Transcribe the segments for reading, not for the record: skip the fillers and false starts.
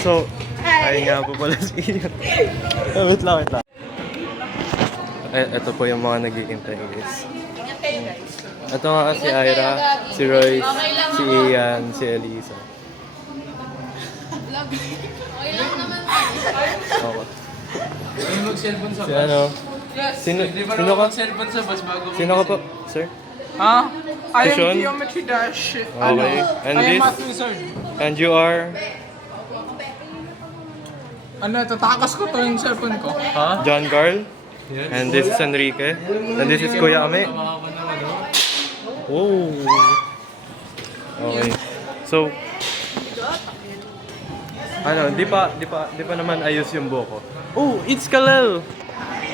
So, ay nga po pala si Ian. Wait lang, wait lang. Ito po yung mga nag-iintay, guys. Ito nga si Ira, si Royce, si Ian, si Elisa. Okay lang naman. Okay. Ay, mag-cellphone sa Si bus. ano? Yes. Sino, Di ba sino naman ka? mag-cellphone sa bus bago Sino ka po, sir? Ha? I am Sean? geometry dash. Okay. And I am this? math wizard. And you are? Ano, tatakas ko to yung cellphone ko. Ha? John Carl? And this is Enrique. And this is Kuya Ame. Oh. Okay. So, ano, di pa naman ayos yung buhok ko. Oh, it's Kalel.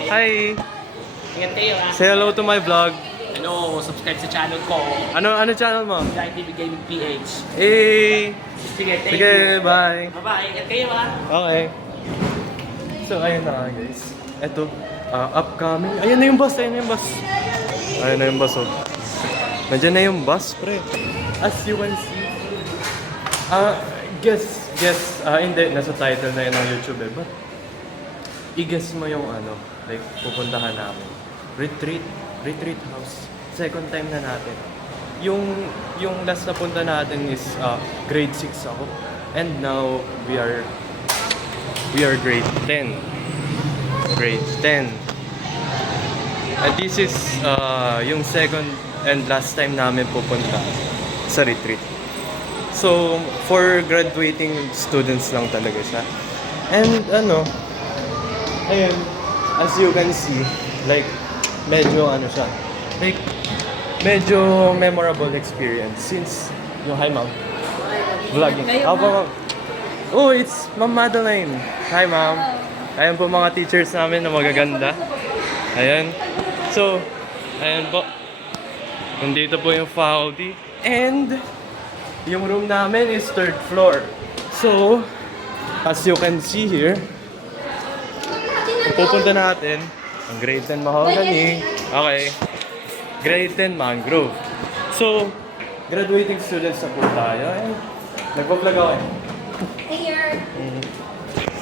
Hi. Ingat kayo ha. Say hello to my vlog. Ano, subscribe sa channel ko. Ano channel mo? TV Gaming PH. Eh. Sige, thank Sige, you. bye. Bye-bye. Ingat kayo ha. Okay. So, ayun na nga, guys. Ito, upcoming. Ayun na yung bus, ayun na yung bus. Ayun na yung bus, oh. Nandiyan na yung bus, pre. As you can see. Guess, hindi, nasa title na yun ng YouTube eh. But, i-guess mo yung ano, like, pupuntahan namin. Retreat house. Second time na natin. Yung last na punta natin is grade 6 ako. And now, we are grade 10. Grade 10. And this is yung second and last time namin pupunta sa retreat. So, for graduating students lang talaga siya. And ano, ayun, as you can see, like, medyo ano siya, like, medyo memorable experience since, hi ma'am, vlogging. How ba ma'am? Oh, it's Ma'am Madeline. Hi ma'am. Ayan po mga teachers namin na magaganda. Ayan. So, ayan po. Nandito po yung faculty. And, yung room namin is 3rd floor. So, as you can see here, pupunta natin ang grade 10 mahogany. Okay. Grade 10 mangrove. So, graduating students na po tayo. And, nagpa-vlog ako eh. Here.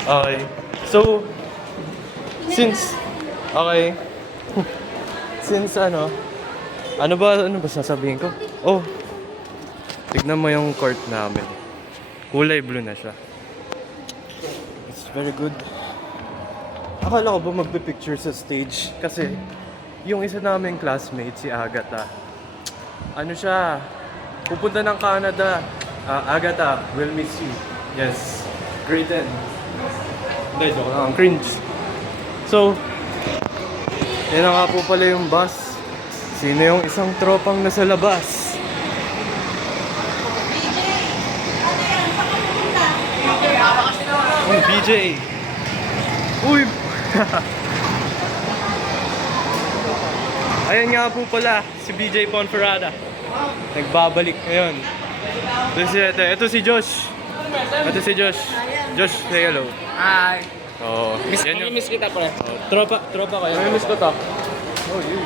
Okay. So, since ano ba sasabihin ko? Oh, tignan mo yung court namin. Kulay blue na siya. It's very good. Akala ko ba magpe-picture sa stage? Kasi, yung isa naming classmate, si Agatha, ano siya, pupunta ng Canada. Agatha, will miss you. Yes, grade 10. Hindi, joke lang, cringe. So, yan na nga po pala yung bus. Sino yung isang tropang nasa labas? Uy, BJ! Uy! Ayan nga po pala, si BJ Ponferrada. Nagbabalik ngayon. Ito si Josh. Ito si Josh. Josh, say hello. Hi. Oo. Miss kita pre. Tropa kayo. Miss ko to. Oh, yun.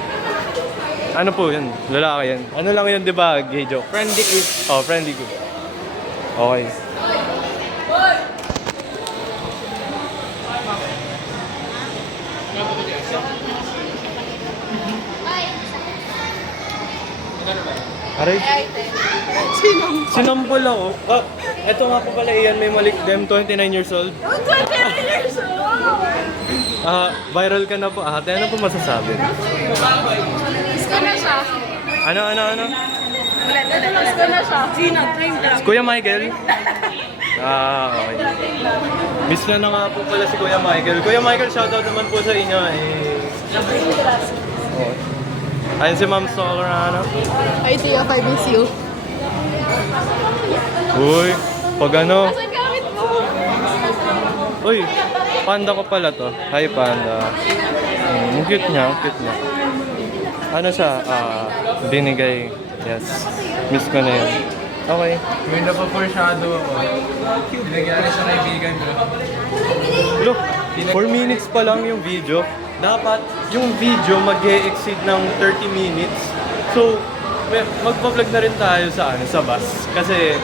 Ano po yun? Lalaki yan. Ano lang yun, di ba? Gay joke. Friendly kiss. Oh, friendly good. Okay. Aray. Sinampol ako. Eto nga po pala Ian, may malikdem, 29 years old. 29 years old! Viral ka na po. Ate, ano po masasabi? Miss ko na siya. Ano? Miss ko na siya. Sino? Kuya Michael? Okay. Miss na nga po pala si Kuya Michael. Kuya Michael, shoutout naman po sa inyo. Oh. Ayun si Ma'am Stalker na ano. Hi, Tia. I miss you. Uy, pag ano. Asan gamit mo? Uy, panda ko pala to. Hi, panda. Ang cute niya, ang cute niya. Ano siya? Binigay. Yes. Miss ko na yun. Okay. May napaforeshadow ako. Pinagyan sa kaibigan ko. Look, 4 minutes pa lang yung video. Dapat yung video mag-e-exceed ng 30 minutes. So, magpa-vlog na rin tayo sa bus. Kasi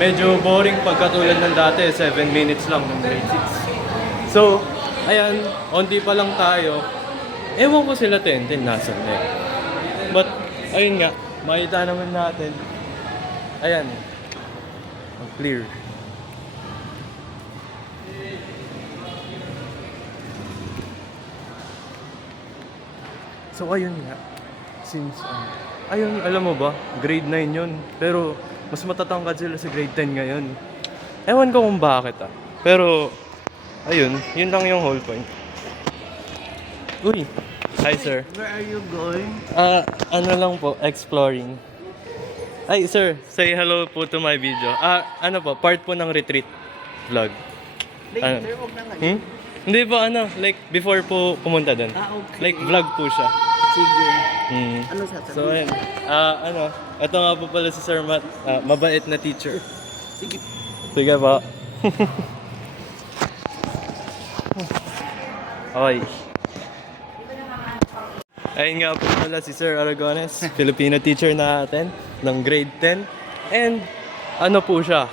medyo boring pagkatulad ng dati, 7 minutes lang ng grade 6. So, ayan, onti pa lang tayo. Ewan ko sila 10 nasan na eh. But, ayun nga, makita naman natin. Ayan, ang clear. So, ayun nga, since, ayun, alam mo ba, grade 9 yun. Pero, mas matatangkad sila sa grade 10 ngayon. Ewan ko kung bakit Pero, ayun, yun lang yung whole point. Uy, hi sir. Where are you going? Ano lang po, exploring. Ay sir, say hello po to my video. Ano po, part po ng retreat vlog. Ano? Later, huwag na ngayon. Hindi ba like before po pumunta doon? Okay. Like vlog po siya. Sige. Mm. Ano sasabihin? So ayun, ito nga po pala si Sir Matt, mabait na teacher. Sige. Sige pa. Okay. Ayun nga po pala si Sir Aragones, Filipino teacher natin ng grade 10. And ano po siya?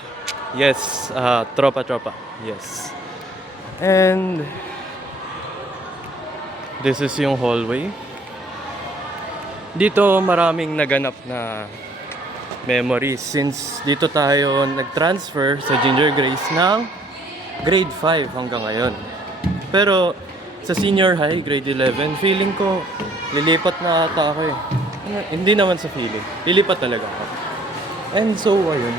Yes, tropa-tropa. Yes. And this is yung hallway. Dito maraming naganap na memories since dito tayo nag-transfer sa Ginger Grace ng grade 5 hanggang ngayon. Pero sa senior high, grade 11, feeling ko lilipat na ata ako eh. Hindi naman sa feeling, lilipat talaga ako. And so ayun,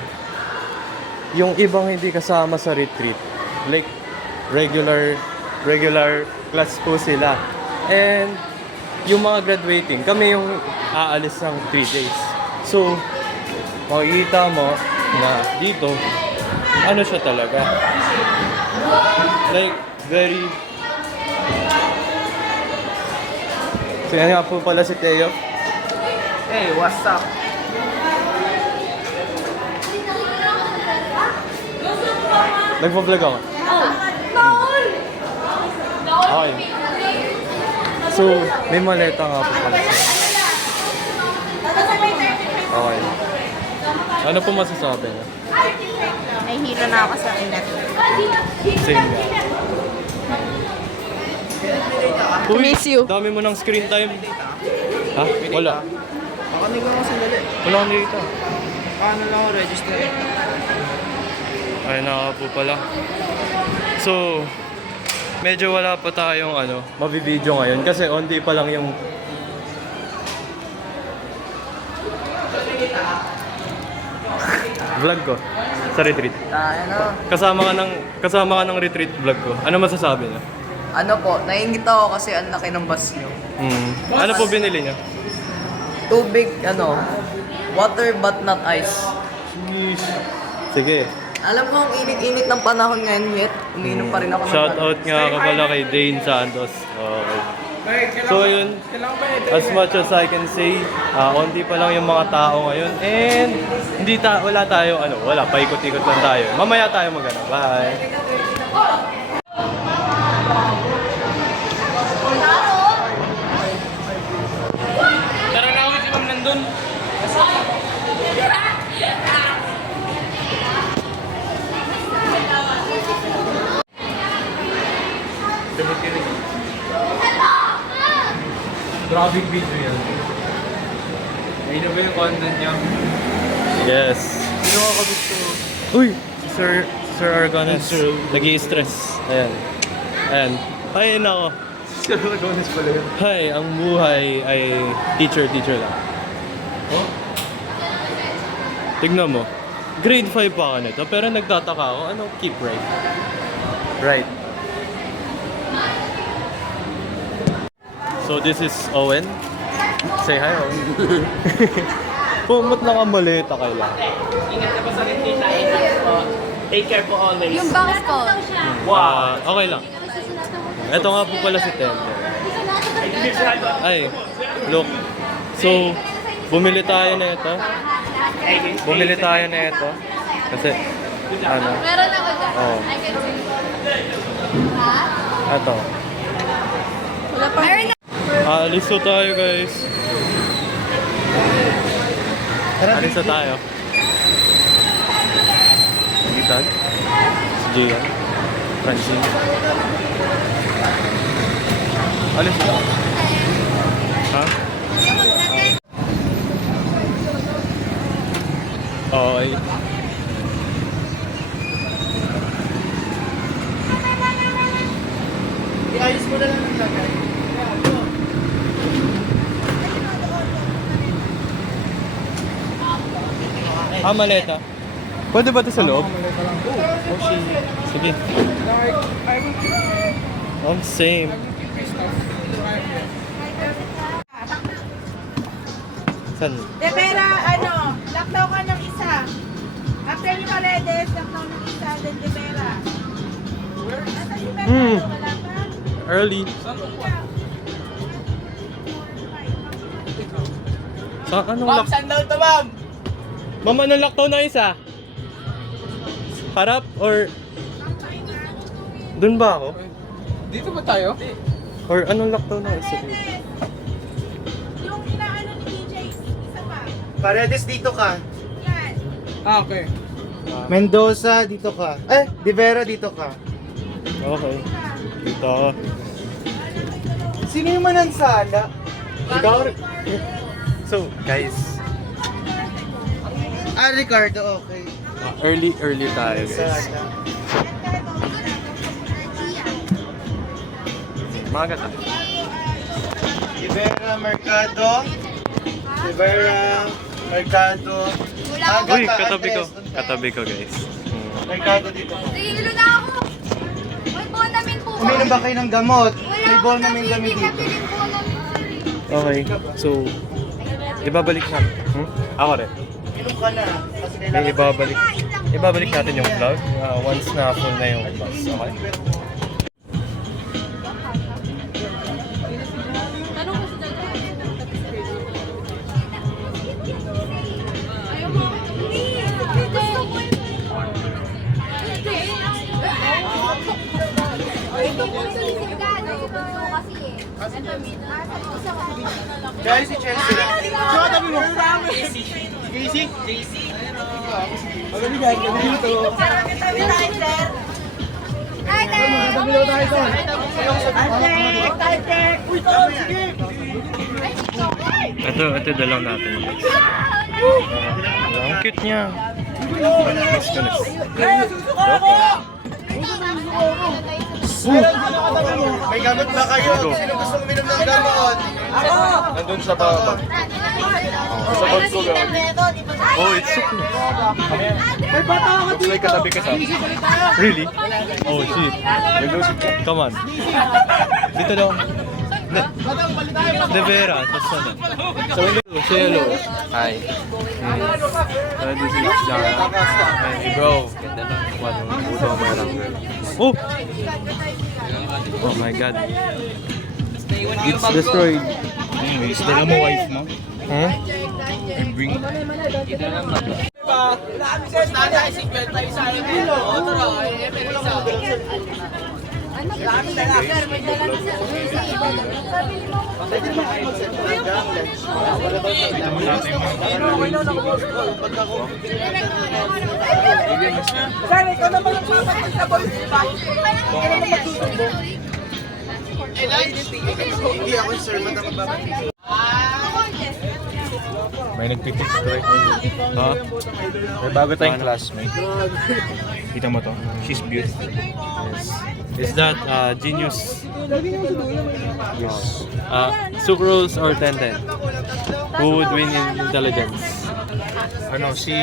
yung ibang hindi kasama sa retreat, like regular class po sila. And yung mga graduating, kami yung aalis ng 3 days. So, makikita mo na dito, ano siya talaga. Like, very... So, yan nga po pala si Teo. Hey, what's up? Nagpa-vlog ako. Okay. So, may maleta nga po pala siya. Okay. Ano po masasabi niya? Nahihilo na ako sa internet. Same nga. Uy, Miss you. dami mo ng screen time. Ha? Wala. Pakinig ako sandali. Wala akong data. Paano lang ako register? Ay, naka po pala. So, medyo wala pa tayong mabibideo ngayon kasi onti pa lang yung vlog ko sa retreat. Kasama ka ng retreat vlog ko. Ano masasabi niya? Ano po, naiingit ako kasi ang laki ng bus nyo. Ano po binili niya? Tubig, water but not ice. Sige. Alam ko ang init-init ng panahon ngayon, yet umiinom pa rin ako ng Shout out nga ka pala kay Dane Santos. Okay. So yun, as much as I can say, onti pa lang yung mga tao ngayon. And wala tayo, paikot-ikot lang tayo. Mamaya tayo magana. Bye! Tara na ulit si Ma'am nandun. Grabe video yan. Ayun na ba yung content niya? Yes. Sino ka gusto? Uy! Si Sir Argones. Nag-i-stress. Ayan. Ayan. Ay, nako. Sino ka gusto pala yun? Hi, ang buhay ay teacher lang. Oh? Tignan mo. Grade 5 pa ka nito, pero nagtataka ako, anong keep right? Right. So this is Owen. Say hi, Owen. Pumot lang ang maleta kailangan. Ingat ka pa sa retreat. Take care po always. Yung bangs ko. Okay lang. Ito nga po pala si Tender. Ay, look. So, bumili tayo na ito. Kasi, Meron ako dyan. Oh. I can see. Ito. Wala pa. Meron na. Alis na tayo, guys. Alis na tayo. Dan? Si Gian? Francine? Alis sila? Ha? Okay. I-ayos mo na lang ng lagay. Maleta. Pwede ba ito sa loob? Sige. Same. Saan? De Vera, lockdown ka ng isa. After ni Paredes, lockdown ng isa, then De Vera. Nasa si Vera, wala pa? Early. Sa anong Ma'am, lock? saan daw ito, ma'am? Ma'am, anong lockdown na isa? Harap or... Doon ba ako? Dito ba tayo? Or anong lockdown na isa? Yung inaano ni DJ, isa pa. Paredes, dito ka. Yan. Ah, okay. Mendoza, dito ka. De Vera, dito ka. Okay. Dito ako. Sino yung manansala? Ikaw? So, guys. Ricardo, okay. Early tayo, guys. Maga tayo. De Vera, Mercado. De Vera, Mercado. Uy, katabi ko. Katabi ko, guys. Mercado dito. Nahihilo na ako. May bonamin po. Uminom ba kayo ng gamot? May ball namin kami dito. Nabiling bonamin. Okay, so... Ibabalik natin. Ako rin. Inom ka na. Kasi Ibabalik natin yung vlog once na full na yung bus. Okay? Guys, si Chelsea. Sino ka tabi mo? JC? Ito dalaw natin. Ang cute niya. May gamot ba kayo? Sino gusto uminom ng gamot? Nandun sa baba. Sa bag ko gawin. Oh, it's so cool. Looks like katabi ka sa akin. Really? Oh, shit. Come on. Dito daw. De Vera. Tapos ano? So, hello. Hi. This is Jara. And bro. Oh! Oh my god. It's destroyed. Anyways, dala mo wife mo. Huh? And bring... Hindi ako sir, magbabalik. May nagpipicture. Ha? May bago tayong classmate. Kita mo to? She's beautiful. Is that genius? Yes. Sucrose or Tenten? Who would win in intelligence? Ano, si...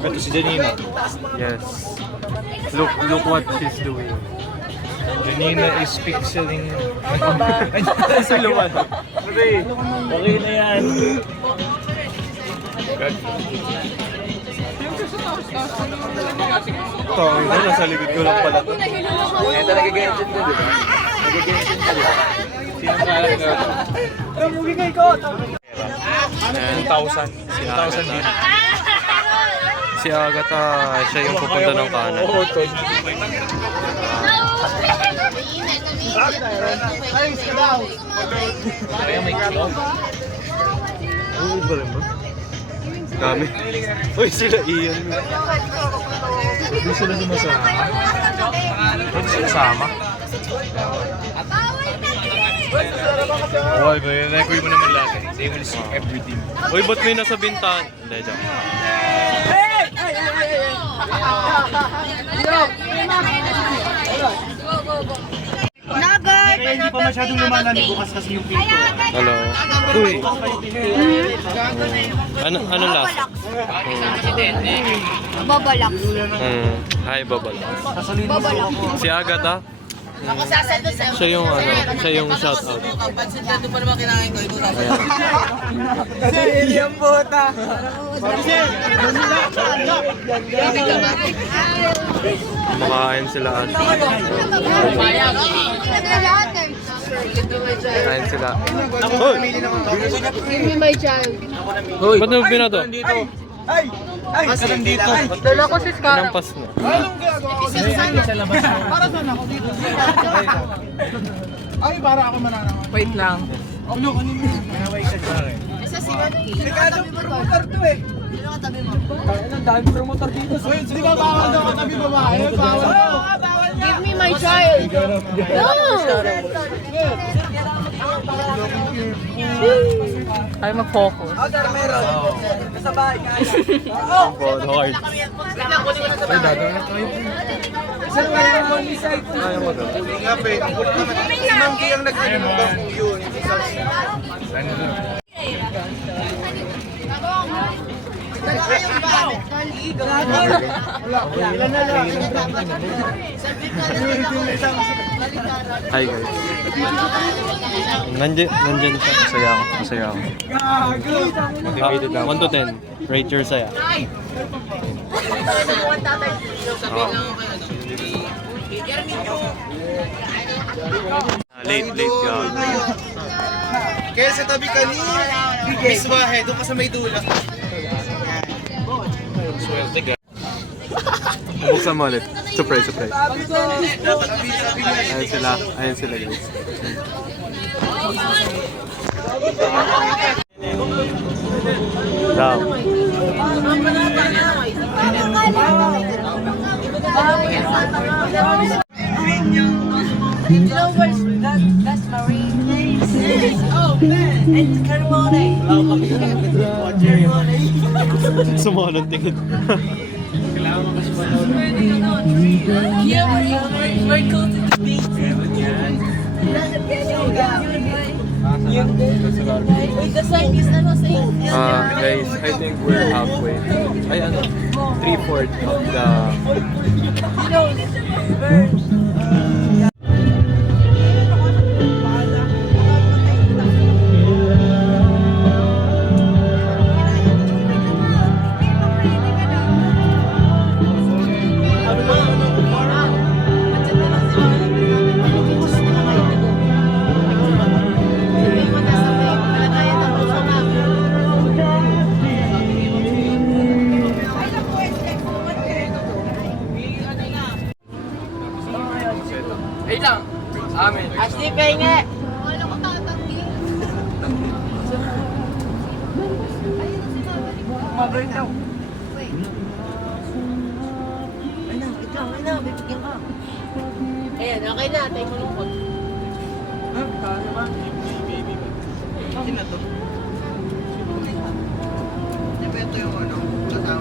Ito si Janina. Yes. Look what she's doing. Janina is pixeling... Suluan. Okay na yan. Ito, nasa likod ko lang pala to. Ito nagigensyon mo, di ba? Nagigensyon mo, di ba? Sino ka lang ito? 2,000. Si Agatha, siya yung pupunta ng kanan. Oo ba rin ba? Dami. Uy, sila Ian. Hindi sila sumasama. Hindi sila sama. Bawal na Okay, ba yun? Record mo naman lahat eh. They will see everything. Uy, ba't may nasa bintan? Hindi, joke. Nugget! Kaya hindi pa masyadong lumalandi bukas kasi yung pinto. Hello. Uy. Ano last? Babalak. Hi, Babal. Babalak. Si Agatha. Siya yung siya yung shout out. Kumakain sila at kain sila. Hoy! Give me my child. Ba't mo binato? Kasi nandito. Dala ko si Scar. Nampas na. Para saan ako dito? Ay, para ako mananang. Wait lang. Ano, kanina? May away siya sa akin. Ricardo, promotor to eh. Ang dami promotor dito. Wait, di ba bawal daw katabi babae? Bawal daw. Give me my child. No! Ay, mag-focus. Hard. Ayaw mo daw. Hindi nga pe, ang kulit naman. Si Manggi ang nag-inugang po yun. Hi guys. Nandyan siya. Masaya ako. Masaya ako. Motivated lang. 1 to 10. Rate your saya. Late God. Kaya sa tabi ka ni Miss Wahe, doon ka sa may dula. Buksan mo ulit. Surprise. Ayan sila guys. Down. Sumalong tingin. Guys, I think we're halfway. Ay, ano? 3/4 of the... Ay lang. Amen. Ashley, penge! Wala ko tatanggi. Mabalik daw. Wait. Bibigyan ka. Ayan, okay na. Tayo mo lungkot.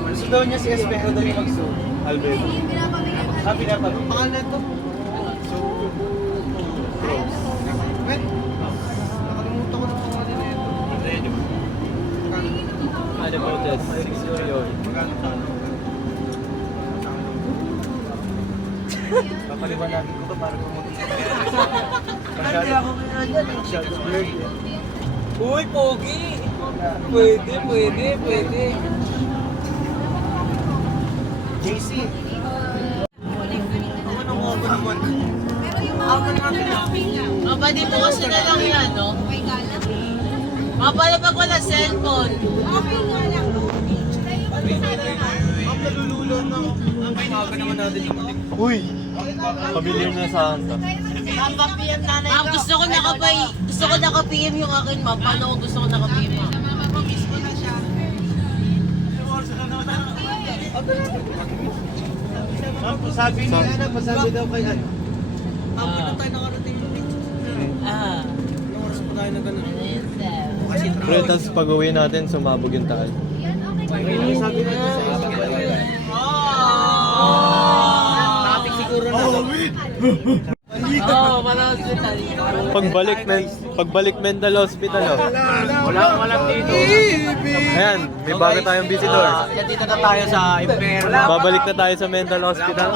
Gusto daw niya si Espero daw yung mag-zoom. Albedo. Hindi pinapabigyan ka. Pinapag. Pangalan to? Nakalimutan ko na pangalan na ito. Ano po this? 6 million. Papaliwanagin ko to para kumutin. Masyado blurred. Uy, pogi. Pwede. JC. Ako naman. Pero yung mga Mapadi mo kasi na lang yan, no? okay ka lang. Mapala pag wala cellphone. Okay nga lang. Ang nalululo na. Ang pinaga naman natin yung Uy! Pamilya na sa Santa. Gusto ko naka-PM yung akin, ma'am. Paano ko gusto ko naka-PM, ma'am? Ma'am, pasabi ni ano, pasabi daw kay ano. Pero tapos pag uwi natin, sumabog yung taal. Pagbalik mental hospital, oh. Walang dito. Ayan, may bago tayong visitor. Dito na tayo sa Imperial. Babalik na tayo sa mental hospital.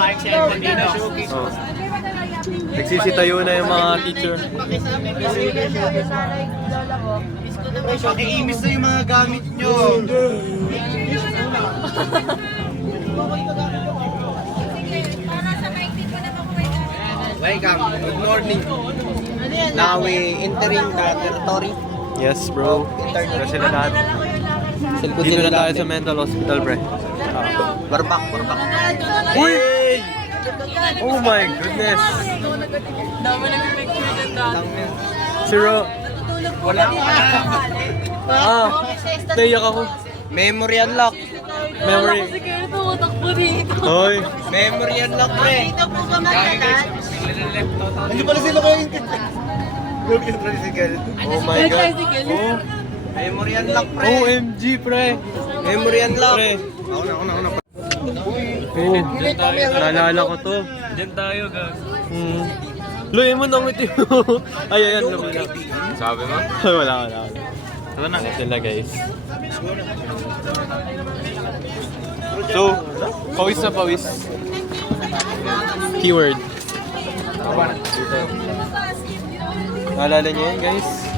Oh. Nagsisitayo na yung mga teacher. Pakiimis na yung mga gamit nyo. Para sa maigpit ko na makuha. Welcome. Good morning. Now we entering the territory. Yes, bro. Tara sila lahat. Dito na tayo sa mental hospital, pre. Barbak. Uy! Oh my goodness! Si Ro... Wala Naiyak ako. Memory unlock. Memory. Hoy! Memory unlock, pre. Dito po ba magkatan? Hindi pala sila kayo yung tricycle. Oh my God. Oh, Memory unlock, pre. OMG, pre. Memory unlock. Pre. Ako na. Oh, naalala ko to. Diyan tayo, guys. Luwi mo nang ngiti mo. Ay, ayan, lumilang. Sabi mo? Ay, wala. Ito na. Sila, guys. So, pawis na pawis. Keyword. Naalala niyo yan, guys?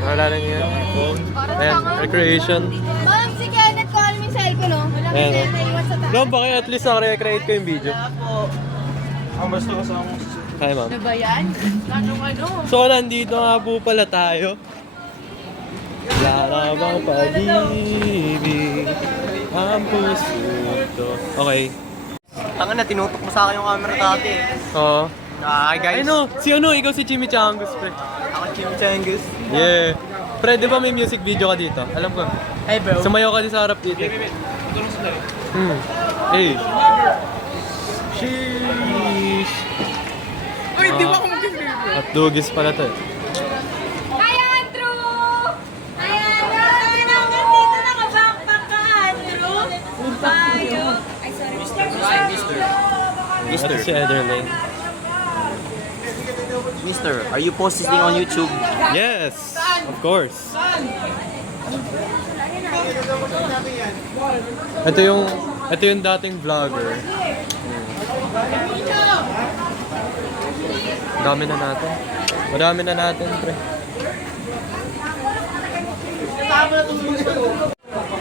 Naalala niyo yan? Ayan, recreation. Ma'am, si Kenneth ko alam yung cellphone, no? Wala Ayan, kasi oh. naiwan sa taas. No, bakit at least nakrecreate ko yung video? Ang basta kasama mo. Hi, ma'am. Ano ba yan? Ano? So, nandito nga po pala tayo. Larabang pag-ibig ang puso to. Okay. Tanga na, tinutok mo sa akin yung camera dati. Oo. Hi guys. Ano? Si ano? Ikaw si Chimichangas, pre. Ako Chimichangas. Yeah. Pre, di ba may music video ka dito? Alam ko. Hey bro. Sumayaw ka din sa harap dito. Hey. Sheesh. Uy, di ba ako mag-video? At dugis pala to eh. Hi, Andrew! Hi, Andrew! Dito naka-backpack ka, Andrew. Bayo. Ay, sorry. Ito si Ederlane. Mister, are you posting on YouTube? Yes! Of course. Ito yung dating vlogger. Dami na natin. Madami na natin, pre.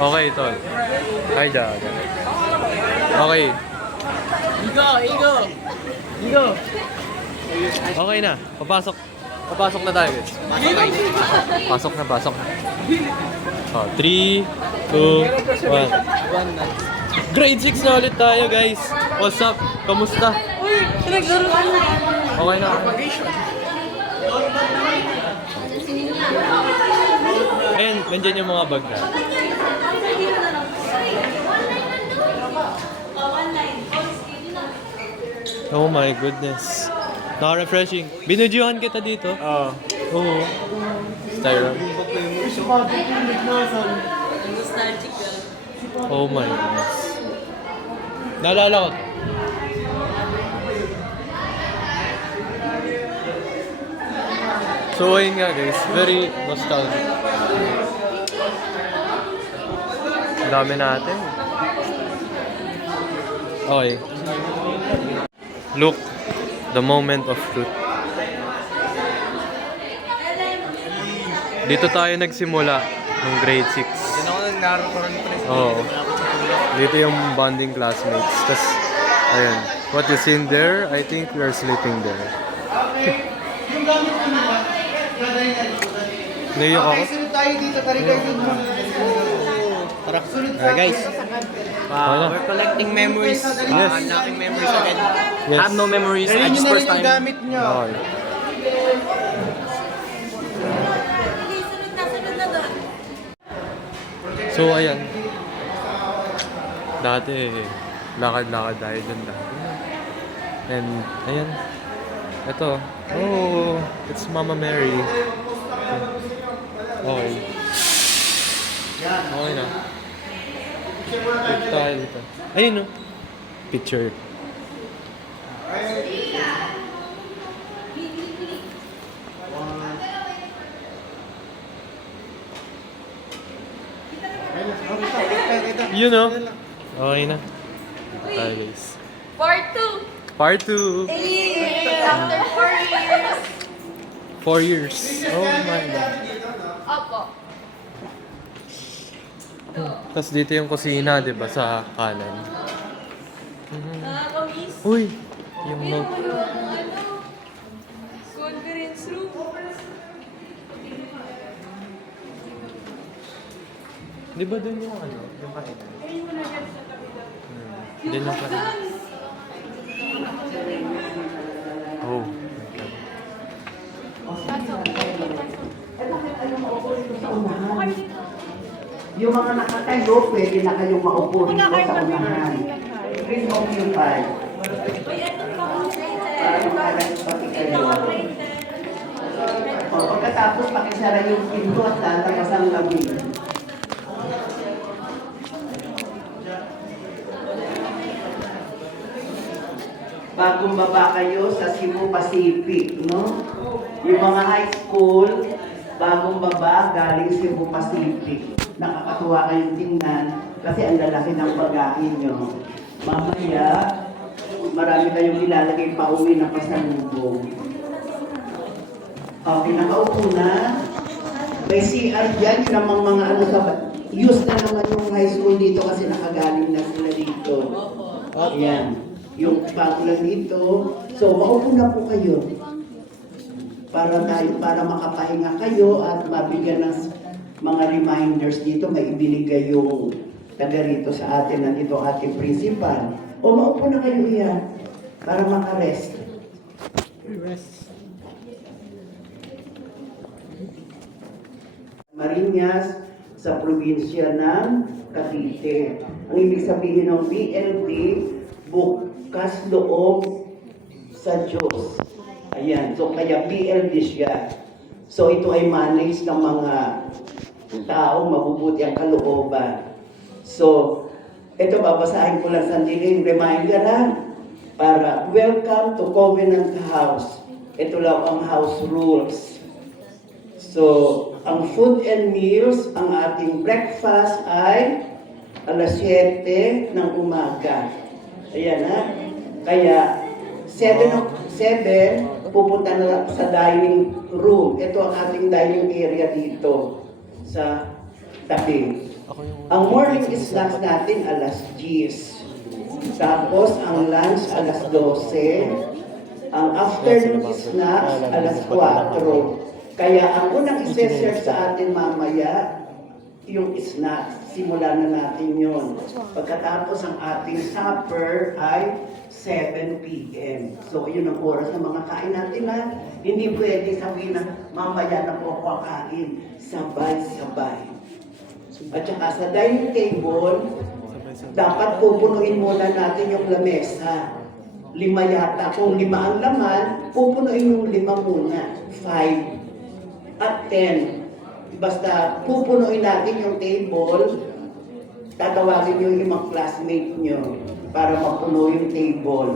Okay, tol. Hi, Jaga. Okay. Igo! Okay na. Papasok na tayo, guys. Pasok na. Oh, 3, 2, 1. Grade 6 na ulit tayo, guys. What's up? Kamusta? Okay na. Ayan, nandiyan yung mga bag na. Oh my goodness. Naka-refreshing. Binudyuhan kita dito. Oo. Oo. Styron. Oh my goodness. Naalala ko. So ayun nga guys, very nostalgic. Ang dami natin. Okay. Look, the moment of truth. Dito tayo nagsimula nung grade 6. Yan ako naroon pa rin. Oo. Dito yung bonding classmates. Tapos, ayun. What you seen there, I think we are sleeping there. Naiyak ako. Sunod tayo dito, tarigay dito. Tara. Guys. We're collecting memories. Yes. Unlocking memories again. Yes. I have no memories. I just first time. Gamit nyo. Okay. Sunod na doon. So, ayan. Dati, lakad-lakad tayo dun dati. And, ayan. Ito. Oh, it's Mama Mary. Okay. Okay na. Picture tayo dito. Ayun no. Picture. Yun no. Okay na. Tayo guys. Part 2. Part 2. After 4 years. 4 years. Oh my God. Opo. Tapos dito yung kusina, di ba, sa kanan. Nakakamiss. Uy! Yung note. Conference room. Di ba dun yung ano? Yung kainan? Dun yung kainan. Oh. Yung mga nakatayo, pwede na kayong maupo dito sa unahan. Please occupy. Para makalas pati kayo. O, pagkatapos pakisara yung pinto at tatakas ang labi. Bagong baba kayo sa Cebu Pacific, no? Yung mga high school, bagong baba galing Cebu Pacific. Nakakatuwa kayong tingnan kasi ang lalaki ng pagkain nyo. Mamaya, marami kayong ilalagay pa uwi na pasalubong. Okay, nakaupo na. May CR dyan, yun namang mga ano sa... Use na naman yung high school dito kasi nakagaling na sila dito. Ayan. Yung bago lang dito. So, maupo na po kayo. Para makapahinga kayo at mabigyan ng mga reminders dito, may ibinigay yung taga rito sa atin, nandito ating principal. O maupo na kayo yan para makarest. Marinas sa probinsya ng Cavite. Ang ibig sabihin ng BLD, bukas loob sa Diyos. Ayan, so kaya BLD siya. So ito ay manage ng mga taong mabubuti ang kalooban. So, ito babasahin ko lang sandali, reminder lang, para welcome to Covenant House. Ito lang ang house rules. So, ang food and meals, ang ating breakfast ay alas 7 ng umaga. Ayan ha. Kaya, 7 pupunta na sa dining room. Ito ang ating dining area dito sa tabi. Ang morning snacks natin alas 10. Tapos ang lunch alas 12. Ang afternoon snacks alas 4. Kaya ang unang isi-serve sa atin mamaya, yung snacks. Simulan na natin yun. Pagkatapos ang ating supper ay 7 p.m. So, yun ang oras ng mga kain natin ha. Hindi pwede sabihin na mamaya na po ako kain. Sabay-sabay. At saka sa dining table, dapat pupunuin muna natin yung lamesa. 5 yata. Kung 5 ang laman, pupunuin yung 5 muna. 5 at 10. Basta pupunuin natin yung table, tatawagin yung ibang classmate nyo para mapuno yung table.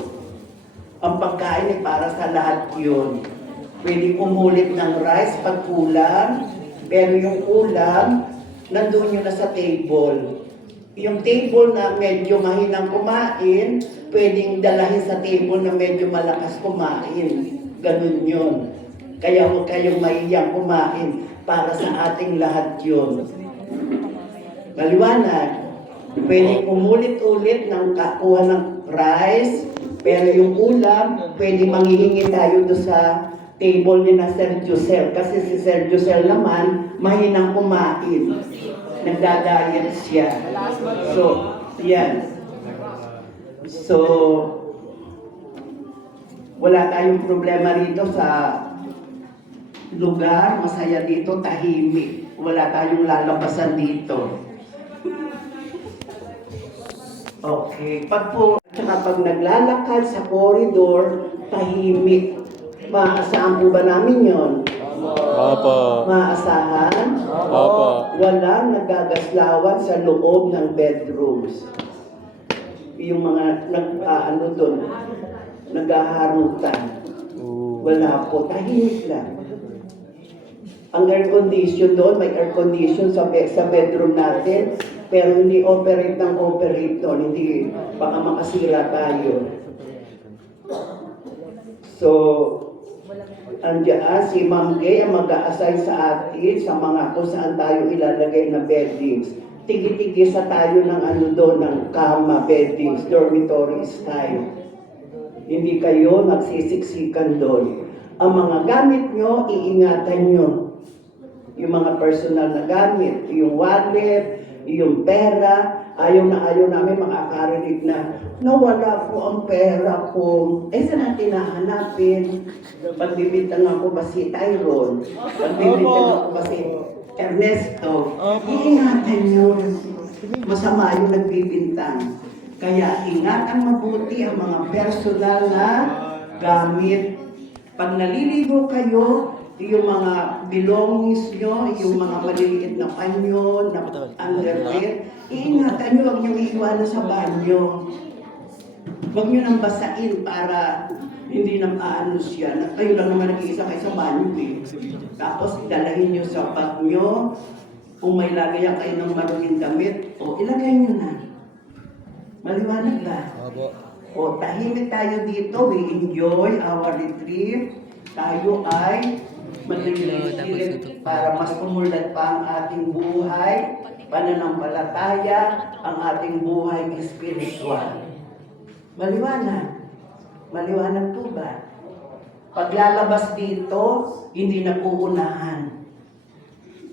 Ang pagkain ay para sa lahat yun. Pwede umulit ng rice pag kulang, pero yung ulam, nandun yun na sa table. Yung table na medyo mahinang kumain, pwedeng dalahin sa table na medyo malakas kumain. Ganun yun. Kaya huwag kayong mahiyang kumain para sa ating lahat yun. Maliwanag, pwedeng umulit-ulit ng kakuha ng rice, pero yung ulam, pwedeng manghihingi tayo doon sa table ni na Sir Josel. Kasi si Sir Josel naman, mahinang kumain. Nagda-diet siya. So, yan. So, wala tayong problema rito sa lugar. Masaya dito, tahimik. Wala tayong lalabasan dito. Okay. Pag naglalakad sa corridor, tahimik. Maasahan po ba namin yon? Opo. Maasahan? Opo. Walang nagagaslawan sa loob ng bedrooms. Yung mga naghaharutan. Wala po, tahimik lang. Ang air condition doon, may air condition sa bedroom natin, pero hindi operate ng operator, hindi, baka makasira tayo. So, andiyan si Ma'am Gay ang mag-a-assign sa atin sa mga kung saan tayo ilalagay na beddings. Tigi-tigi sa tayo ng doon, ng kama, beddings, dormitory style. Hindi kayo magsisiksikan doon. Ang mga gamit nyo, iingatan nyo. Yung mga personal na gamit, yung wallet, yung pera, ayaw namin makakarinig na nawala po ang pera ko. Saan natin nahanapin? Pagbibintang ako ba si Tyrone? Pagbibintang ako ba si Ernesto? Iingatan nyo. Masama yung nagbibintang. Kaya ingatan mabuti ang mga personal na gamit. Pag naliligo kayo, yung mga belongings nyo, yung mga maliliit na panyo, na underwear, iingatan nyo, huwag nyo iiwanan sa banyo. Huwag nyo nang basain para hindi nang aano siya. Kayo lang naman nag-iisa kayo sa banyo eh. Tapos dalahin nyo sa bag nyo, kung may lagayan kayo ng maruming damit, o ilagay nyo na. Maliwanag ba? O tahimik tayo dito, we enjoy our retreat. Tayo ay maglilit para mas umulad pa ang ating buhay, pananampalataya, ang ating buhay espiritual. Maliwanag. Maliwanag po ba? Paglalabas dito, hindi na uunahan.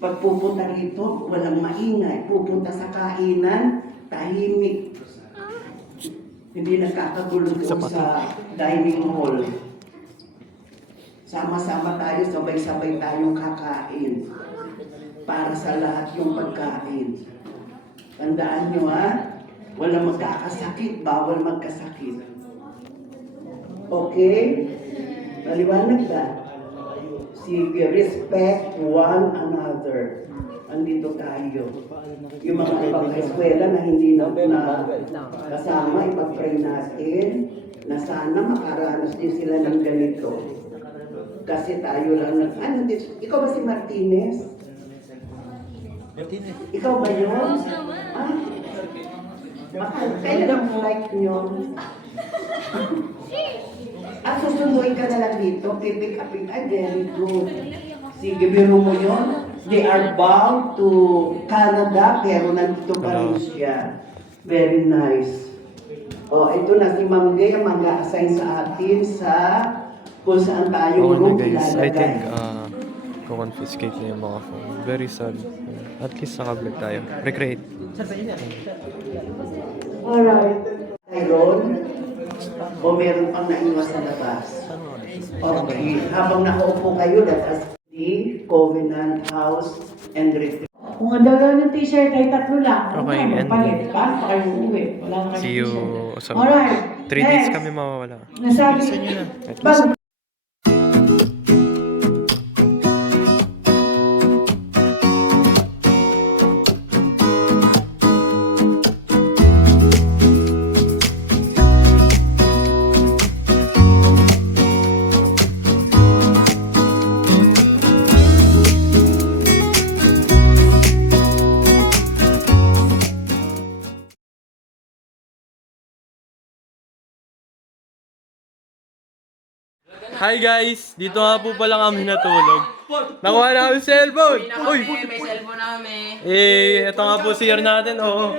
Pagpupunta rito, walang maingay. Pupunta sa kainan, tahimik. Hindi nagkakagulo doon sa dining hall. Sama-sama tayo, sabay-sabay tayong kakain. Para sa lahat yung pagkain. Tandaan nyo ha, walang magkakasakit, bawal magkasakit. Okay? Maliwanag ba? Sige, respect one another. Andito tayo. Yung mga ibang eskwela na hindi na kasama, ipag-pray natin na sana makaranas din sila ng ganito. Kasi tayo lang ikaw ba si Martinez? Ikaw ba yun? Kailan ang flight nyo? Susunduin ka na lang dito, pipick upin, very good. Sige, biro mo yun. They are bound to Canada, pero nandito pa rin siya. Very nice. Ito na si Ma'am Gay ang mag-a-assign sa atin sa kung saan tayo room guys, I think ilalagay. confiscate na yung mga phone. Very sad. At least nakablog tayo. Recreate. Alright. Tyrone, o meron pang naiwas sa labas? Okay. Habang nakaupo kayo, let us see Covenant House and Retreat. Kung ang daw ng t-shirt ay 3 lang. Okay, and palit. Paano pa kayo uuwi? Wala na see you t-shirt. sa Alright. 3 days next. kami mawawala. Nasabi. Bag- Hi guys! Dito nga po pala kami natulog. Nakuha na kami cellphone! Uy! May cellphone na kami. Ito nga po CR natin, oo.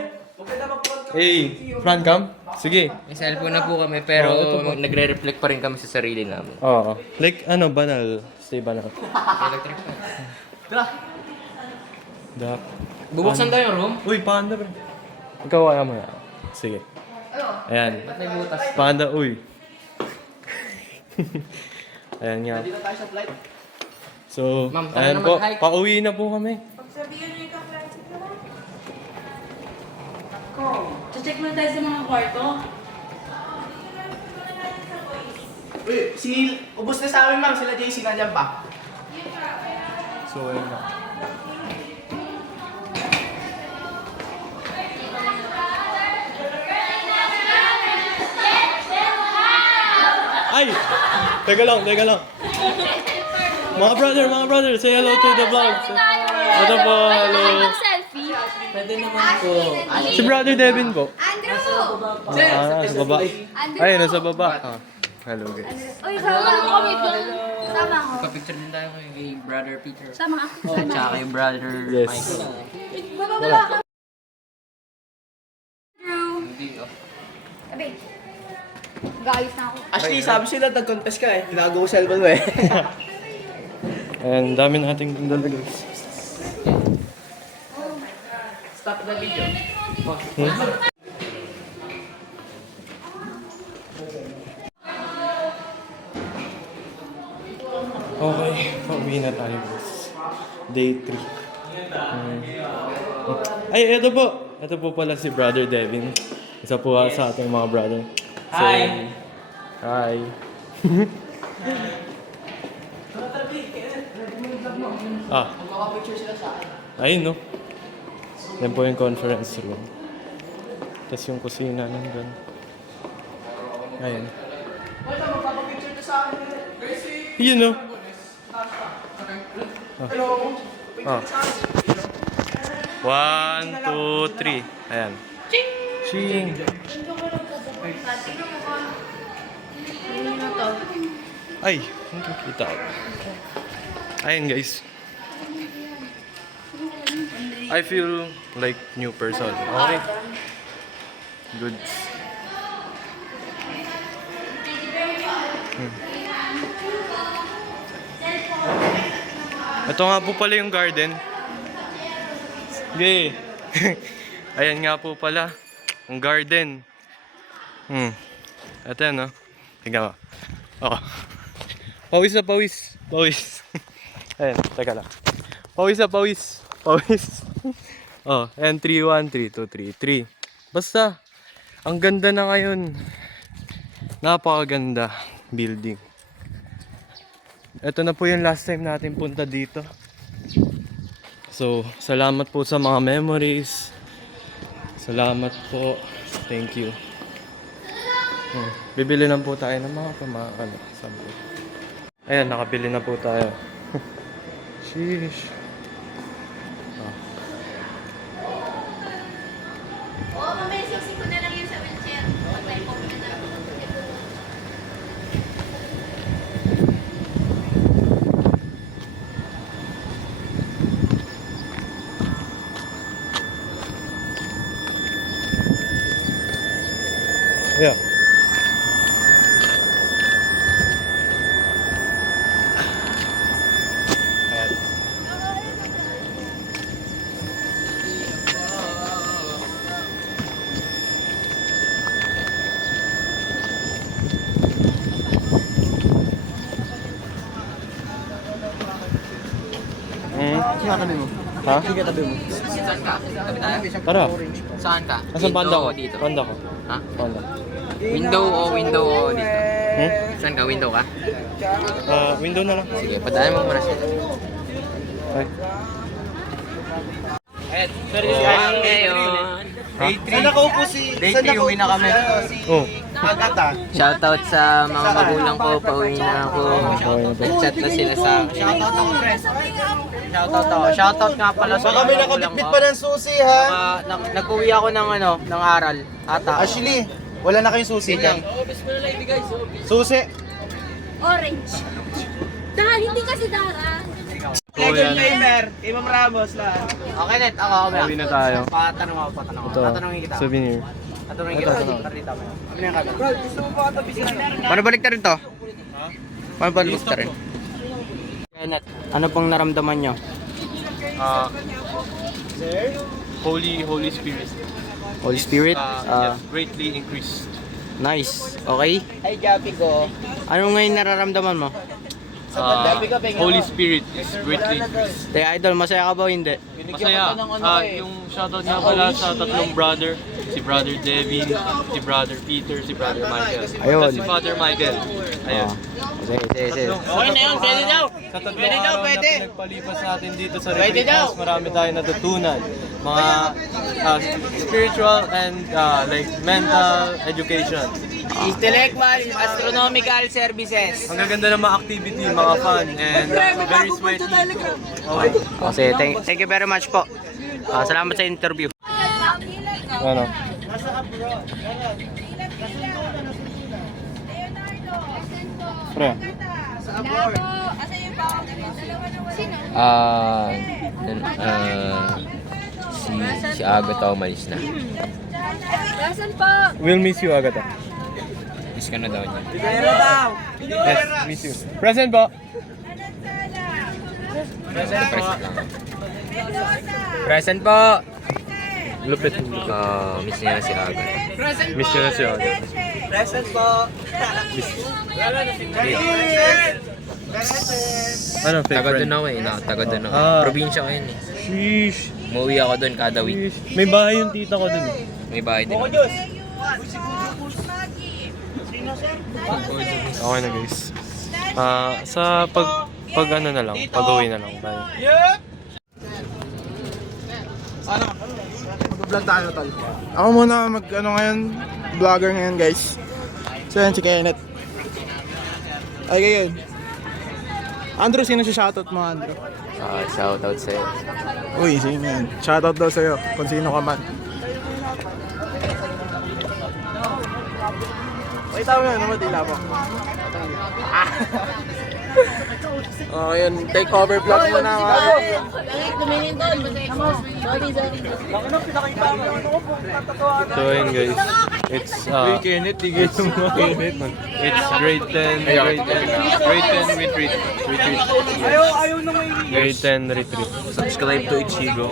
Front cam? Sige. May cellphone na po kami pero nagre-reflect pa rin kami sa sarili namin. Oo. Like, banal. Stay banal. Electric fan. Dak. Bubuksan tayo yung room? Uy, panda rin. Ikaw kaya mo yan. Sige. Ayan. Ba't may butas? Panda, uy. Ayan nga. Dito tayo sa flight. So, Ma'am, tara ayan na po. mag-hike. Pauwi na po kami. Pagsabihan niyo yung ka-friends ko. Check muna tayo sa mga kwarto. Uy, ubos na sa amin ma'am, sila JC nandiyan pa. So, ayun na. Ay! Teka lang. Mga brother, say hello to the vlog. Ito po, hello. Selfie. Pwede naman po. Si Brother Devin po. Andrew! Nasa baba. Ay, nasa baba. Hello guys. Uy, sama mo kami doon. Sama ako. Kapicture din tayo kay Brother Peter. Sama ako. At saka kay Brother Yes. Michael. Bababa ka. Andrew. Hindi, oh. Abi. Gayos na ako. Actually, sabi sila nag-contest ka eh. Tinago ko cellphone mo eh. And dami nating dala guys. Stop the video. Okay, pauwi na tayo guys. Day 3. Ay, ito po. Ito po pala si Brother Devin. Isa po sa ating mga brother. So, Hi. Hi. Ayun no. Yan po yung conference room. Tapos yung kusina nandun. Ayun. Yun no. Ah. 1, 2, 3. Ayan. Ching! Ay, hindi kita. Ayun guys. I feel like new person. Okay. Good. Ito nga po pala yung garden. Sige. Ayan nga po pala. Ang garden. Ito yan, no? Tingnan mo. Oh. Pawis na pawis. Pawis. Ayan, teka lang. Pawis na pawis. Pawis. Oh, ayan, 3, 1, 3, 2, 3, 3. Basta, ang ganda na ngayon. Napakaganda building. Ito na po yung last time natin punta dito. So, salamat po sa mga memories. Salamat po. Thank you. Bibili na po tayo ng mga something. Ayan, nakabili na po tayo. Sheesh. Oo, mamaya siksi ko na lang yun sa wheelchair. Patay po na lang. Yeah. Katabi mo. Ha? Katabi mo. Saan ka? Tabi tayo? Tara. Saan ka? Nasaan panda ko? Dito. Panda ko. Ha? Panda. Window o dito? Saan ka? Window ka? Window na lang. Sige, padayan mo muna siya. Ay. Ang ngayon. Day 3. Saan nakaupo si... Day 3, uwi na kami. Oh. Agata. Shoutout sa mga magulang ko, pauwi na ako. Nag-chat na sila sa akin. Shoutout ako, friend. Shoutout ako. Shoutout nga pala sa Baka may mga magulang nakabitbit ko. pa ng susi ha. Nag-uwi ako ng ng aral. Ata. Actually, wala na kayong susi dyan. Susi. Orange. Dahil hindi kasi dara. Legend gamer. Kay Ma'am Ramos lang. Okay, net. Ako. Uwi na tayo. Patanong ako. Ito. Tatanungin kita. Souvenir. Tatanungin kita. Ano yung kata? Bro, gusto mo ba tabi sila? Paano balik na rin to? Paano balik na rin? Kenneth, ano pong naramdaman nyo? Holy Spirit. Holy Spirit? Yes, greatly increased. Nice. Okay? Ay, Gabi ko. Ano ngayon nararamdaman mo? Holy Spirit is greatly increased. Kaya idol, masaya ka ba o hindi? Masaya. Yung shoutout nga pala sa tatlong brother. si Brother Devin, si Brother Peter, si Brother Michael. Ayun. At si Father Michael. Ayun. Sige. Okay na yun, pwede daw. Sa tatlong Pwede daw, araw pwede. na pinagpalipas natin dito sa Pwede retreat daw. house, marami tayong natutunan. Mga spiritual and like mental education. Intellectual, astronomical services. Ang gaganda ng mga activity, mga fun, and very sweaty. Okay. Kasi thank you very much po. Salamat sa interview. Ano? Pre. Asa yung bawang dalawa na wala. Si Agatha umalis na. Nasaan po? We'll miss you, Agatha. Miss ka na daw niya. Yes, miss you. Present po. Present lang. Present po. Lupit. Miss niya na si Agatha. Miss you na siya, Agatha. Present po. Ano, fake Taga friend? doon ako taga doon ako. Ah. Probinsya ko yun eh. Sheesh. Umuwi ako doon kada week. May bahay yung tita ko dun. May bahay din ako. Okay na guys. Sa pag ano na lang, pag-uwi na lang tayo. Mag-vlog tayo, tol. Ako muna ngayon, vlogger ngayon, guys. So yan, si Kenneth. Ay, ngayon. Andrew, sino si shoutout mo, Andrew? Shoutout sa'yo. Uy, sino yan? Shoutout daw sa'yo, kung sino ka man. Wait, tama yan, naman, dila mo. Oh, yun, take over vlog mo na. So yun guys, it's Kenneth, tigil mo. it's grade 10 retreat. Grade 10 retreat. Subscribe to Ichigo.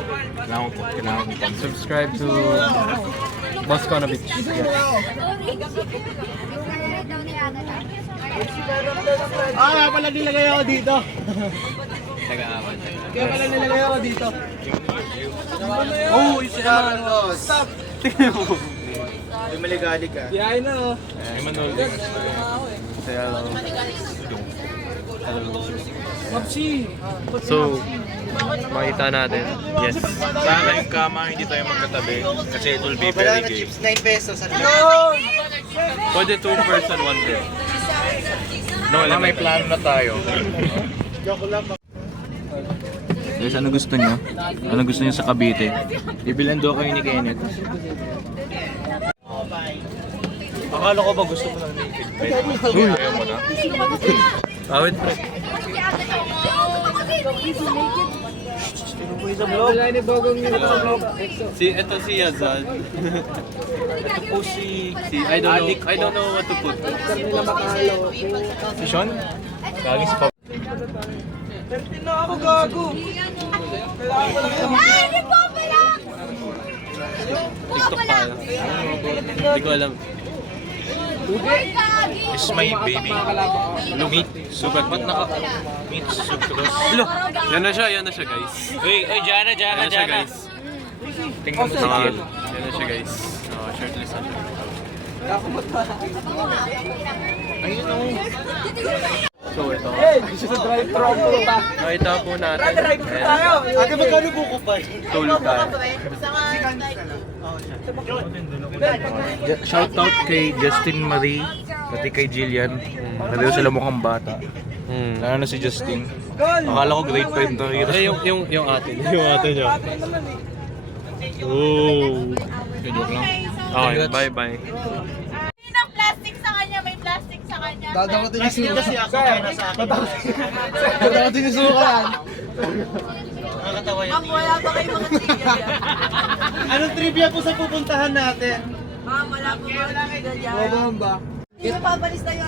Subscribe to Moscona Beach. Yeah. Kaya pala nilagay ako dito. Taga-awan. Kaya pala nilagay ako dito. Oh, isa na. Stop. May maligali ka. Yeah, I know. Emmanuel din. Say hello. Hello. So, makita natin. Yes. Sana yung kama hindi tayo magkatabi kasi it will be very gay. 9 pesos. Pwede 2 person, 1 day. No, may plano na tayo. Guys, ano gusto nyo? Ano gusto nyo sa Cavite? Ibilan daw kayo ni Kenneth. Akala ko ba gusto mo ng naked bed? Ayaw mo na? Awit pre. Ito si Yazad. Ito po si I don't know what to put. Si Sean? Gagi si Pop. Ay, yung bomba lang! TikTok pa. Hindi ko alam. This is my baby. Meet. Sugat. Ba't meet sucrose? Hello. Yan na siya guys. Hey, Jana. Yan na siya guys. Tingnan mo si Kiel. Yan na siya guys. Shirtless na siya. So ito. Nakita po natin. Ate, magkano buko pa? Tulog tayo. Shoutout kay Justin Marie, pati kay Jillian. Pareho sila mukhang bata. Lalo na si Justin. Akala ko grade 5 na rin. Eh, yung atin. Yung atin niya. Oh. Joke lang. Okay, bye-bye. Sinong plastic sa kanya? May plastic sa kanya. Dadamating yung suka. Dadamating yung suka yan. Ma'am, wala ba kayo mga trivia dyan? Anong trivia po sa pupuntahan natin? Ma'am, wala po mga trivia dyan. Wala ba? Sino papalis tayo?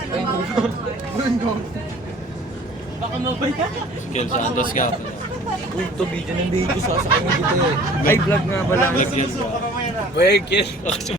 Baka mabaya. Kel Santos nga pala. Uy, ito video ng baby. Sasakay mo dito eh. Ay, vlog nga pala. Vlog yan. Uy, Kiel.